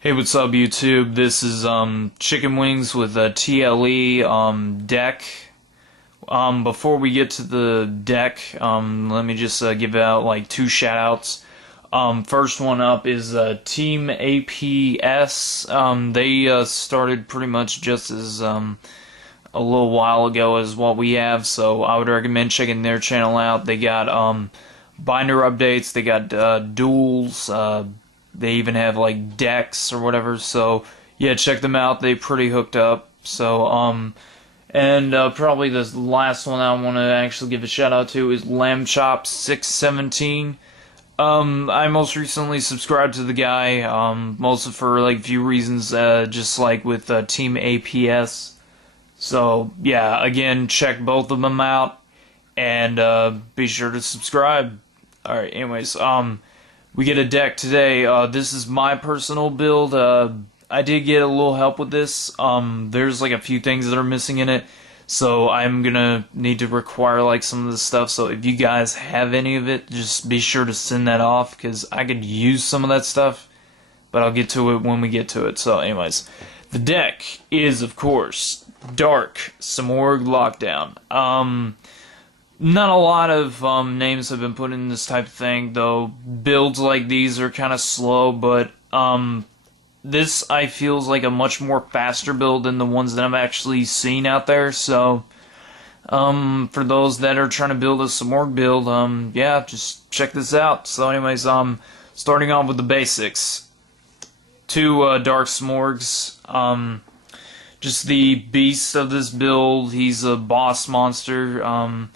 Hey, what's up, YouTube? This is Chicken Wings with a TLE deck. Before we get to the deck, let me just give out like two shoutouts. First one up is TeamAPS. They started pretty much just as a little while ago as what we have, so I would recommend checking their channel out. They got binder updates, they got duels, they even have like decks or whatever, so yeah, check them out. They pretty hooked up. So and probably the last one I want to actually give a shout out to is Lamb Chop 617. I most recently subscribed to the guy, mostly for like a few reasons, just like with Team APS. So yeah, again, check both of them out and be sure to subscribe. All right, anyways, we get a deck today. This is my personal build. I did get a little help with this. There's like a few things that are missing in it, so I'm gonna need to require like some of the stuff. So if you guys have any of it, just be sure to send that off, because I could use some of that stuff, but I'll get to it when we get to it. So anyways, the deck is, of course, Dark Simorgh Lockdown. Not a lot of names have been put in this type of thing, though builds like these are kind of slow, but this I feel is like a much more faster build than the ones that I've actually seen out there. So for those that are trying to build a Simorgh build, yeah, just check this out. So anyways, starting off with the basics. Two Dark Simorghs. Just the beast of this build. He's a boss monster.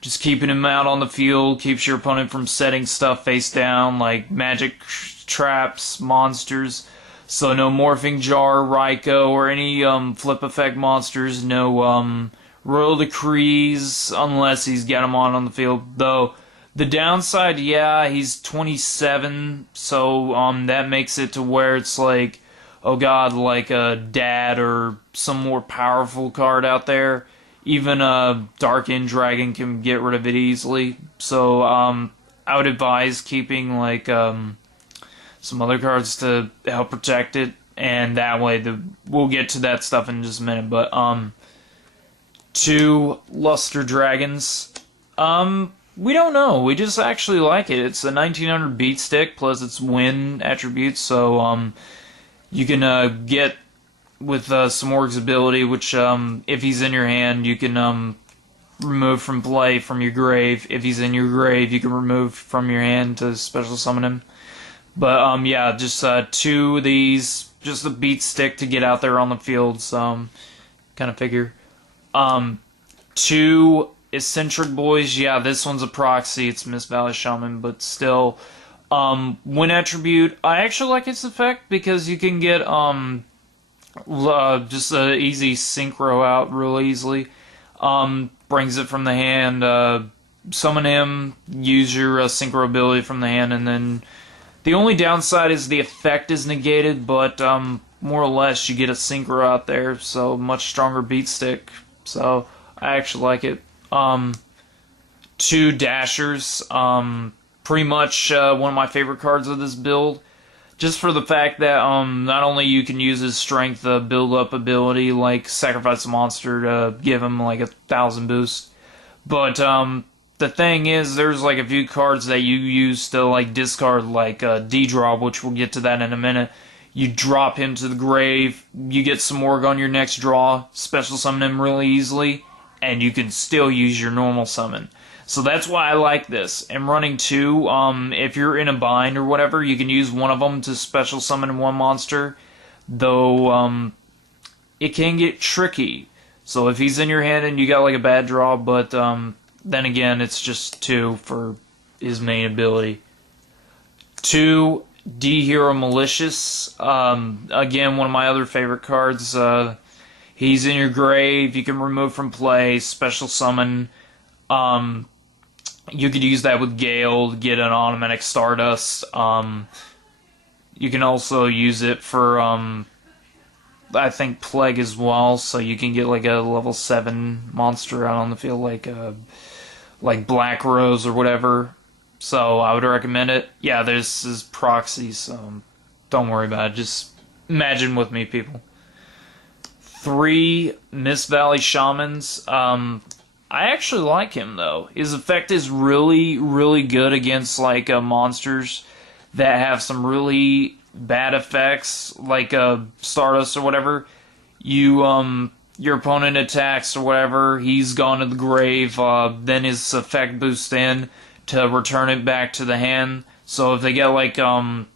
Just keeping him out on the field keeps your opponent from setting stuff face down, like magic traps, monsters. So no Morphing Jar, Raikou, or any flip effect monsters. No Royal Decrees, unless he's got him on the field. Though the downside, yeah, he's 27, so that makes it to where it's like, oh god, like a dad or some more powerful card out there. Even a Dark End Dragon can get rid of it easily. So I would advise keeping like some other cards to help protect it, and that way we'll get to that stuff in just a minute. But two Luster Dragons. We don't know. We just actually like it. It's a 1900 beat stick plus its win attributes, so you can get with Simorgh's ability, which if he's in your hand, you can remove from play from your grave. If he's in your grave, you can remove from your hand to special summon him. But yeah, just two of these, just the beat stick to get out there on the field. So kind of figure. Two Eccentric Boys. Yeah, this one's a proxy. It's Miss Valley Shaman, but still. Win attribute. I actually like its effect because you can get just an easy synchro out real easily. Brings it from the hand, summon him, use your synchro ability from the hand, and then the only downside is the effect is negated, but more or less you get a synchro out there, so much stronger beat stick. So I actually like it. Two Dashers, pretty much one of my favorite cards of this build. Just for the fact that not only you can use his strength build-up ability, like sacrifice a monster to give him like 1,000 boost, but the thing is, there's like a few cards that you use to like discard, like D-Draw, which we'll get to that in a minute. You drop him to the grave, you get some Simorgh on your next draw, special summon him really easily, and you can still use your normal summon. So that's why I like this. I'm running two. If you're in a bind or whatever, you can use one of them to special summon one monster. Though, it can get tricky. So if he's in your hand and you got like a bad draw, but then again, it's just two for his main ability. Two D-Hero Malicious. Again, one of my other favorite cards. He's in your grave. You can remove from play, special summon. You could use that with Gale to get an automatic Stardust. You can also use it for, I think, Plague as well, so you can get like a level 7 monster out on the field, like Black Rose or whatever. So I would recommend it. Yeah, this is proxy, so don't worry about it. Just Imagine with me, people. 3 Mist Valley Shamans. I actually like him, though. His effect is really, really good against, like, monsters that have some really bad effects, like Stardust or whatever. Your opponent attacks or whatever, he's gone to the grave, then his effect boosts in to return it back to the hand. So if they get, like, some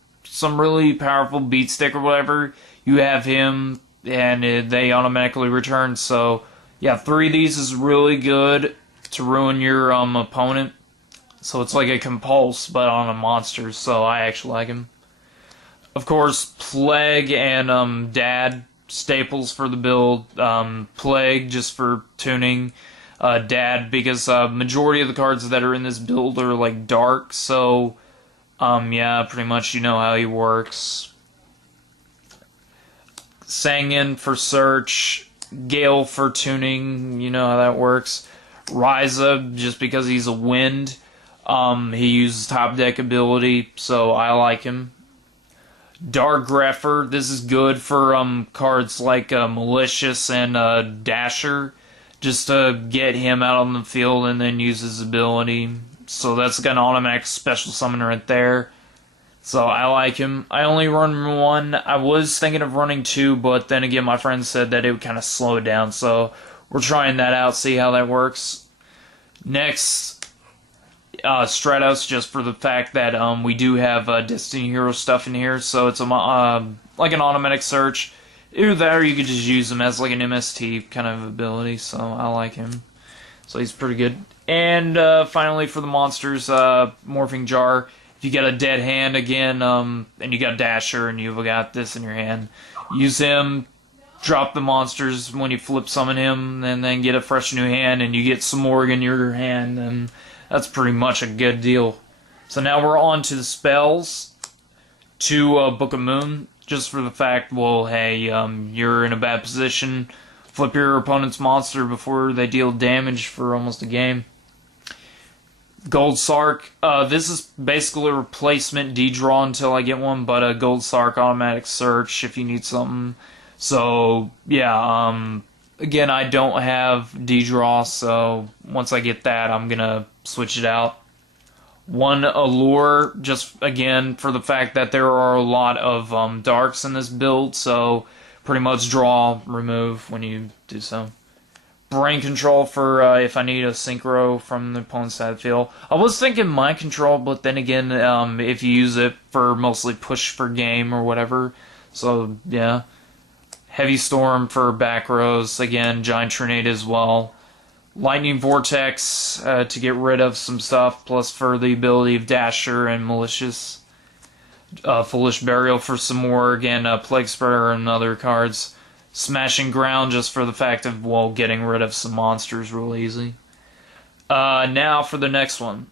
really powerful beat stick or whatever, you have him, and they automatically return. So, yeah, 3 of these is really good to ruin your opponent. So it's like a compulse, but on a monster, so I actually like him. Of course, Plague and Dad, staples for the build. Plague, just for tuning. Dad, because majority of the cards that are in this build are, like, dark, so, yeah, pretty much you know how he works. Sangin for search. Gale for tuning, you know how that works. Ryza, just because he's a wind. He uses top deck ability, so I like him. Dark Greffer, this is good for cards like Malicious and Dasher, just to get him out on the field and then use his ability. So that's got an automatic special summon right there. So I like him. I only run 1. I was thinking of running 2, but then again my friend said that it would kind of slow it down. So we're trying that out, see how that works. Next, Shoutouts, just for the fact that we do have Destiny Hero stuff in here. So it's like an automatic search. Either that or you could just use him as like an MST kind of ability. So I like him. So he's pretty good. And finally for the monsters, Morphing Jar. If you got a dead hand again, and you got Dasher and you've got this in your hand, use him, drop the monsters when you flip summon him, and then get a fresh new hand, and you get some more in your hand, and that's pretty much a good deal. So now we're on to the spells. 2 Book of Moon, just for the fact, well, hey, you're in a bad position, flip your opponent's monster before they deal damage for almost a game. Gold Sark, this is basically a replacement D-Draw until I get one, but a Gold Sark automatic search if you need something. So, yeah, again, I don't have D-Draw, so once I get that, I'm gonna switch it out. 1 Allure, just, again, for the fact that there are a lot of darks in this build, so pretty much draw, remove when you do so. Brain Control for if I need a synchro from the opponent's side of the field. I was thinking Mind Control, but then again, if you use it for mostly push for game or whatever. So, yeah. Heavy Storm for back rows. Again, Giant Tornado as well. Lightning Vortex to get rid of some stuff, plus for the ability of Dasher and Malicious. Foolish Burial for some more. Again, Plague Spreader and other cards. Smashing Ground just for the fact of, well, getting rid of some monsters real easy. Now for the next one.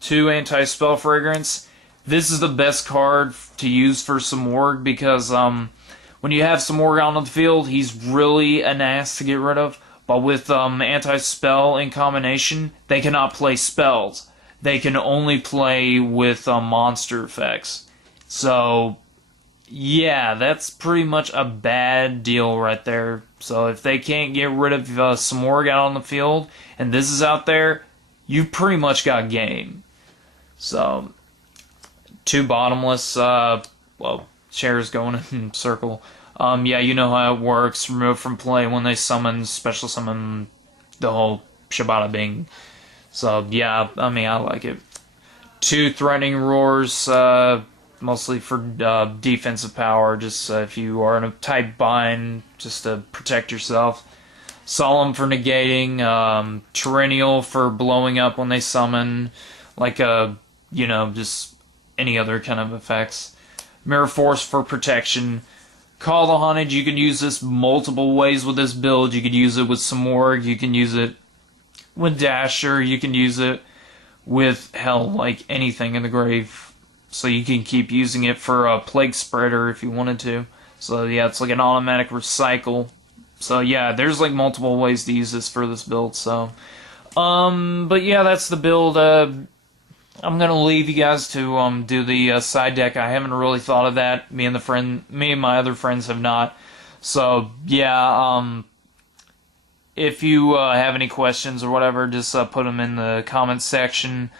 2 Anti-Spell Fragrance. This is the best card to use for Samorg because when you have Samorg on the field, he's really an ass to get rid of. But with Anti-Spell in combination, they cannot play spells. They can only play with monster effects. So, yeah, that's pretty much a bad deal right there. So if they can't get rid of Samorg out on the field, and this is out there, you've pretty much got game. So, 2 Bottomless, well, chairs going in circle. Yeah, you know how it works. Remove from play when they summon, special summon, the whole Shabada Bing. So, yeah, I mean, I like it. 2 Threatening Roars, mostly for defensive power, just if you are in a tight bind, just to protect yourself. Solemn for negating, Tyrannial for blowing up when they summon, like you know, just any other kind of effects. Mirror Force for protection. Call the Haunted, you can use this multiple ways with this build. You could use it with Samorg, you can use it with Dasher, you can use it with, hell, like anything in the grave. So you can keep using it for a Plague Spreader if you wanted to. So yeah, it's like an automatic recycle. So yeah, there's like multiple ways to use this for this build. So, but yeah, that's the build. I'm gonna leave you guys to do the side deck. I haven't really thought of that. Me and my other friends have not. So yeah, if you have any questions or whatever, just put them in the comments section.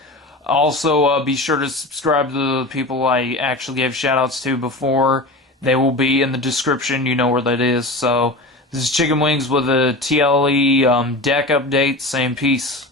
Also, be sure to subscribe to the people I actually gave shoutouts to before. They will be in the description. You know where that is. So this is Chicken Wings with a TLE deck update. Same piece.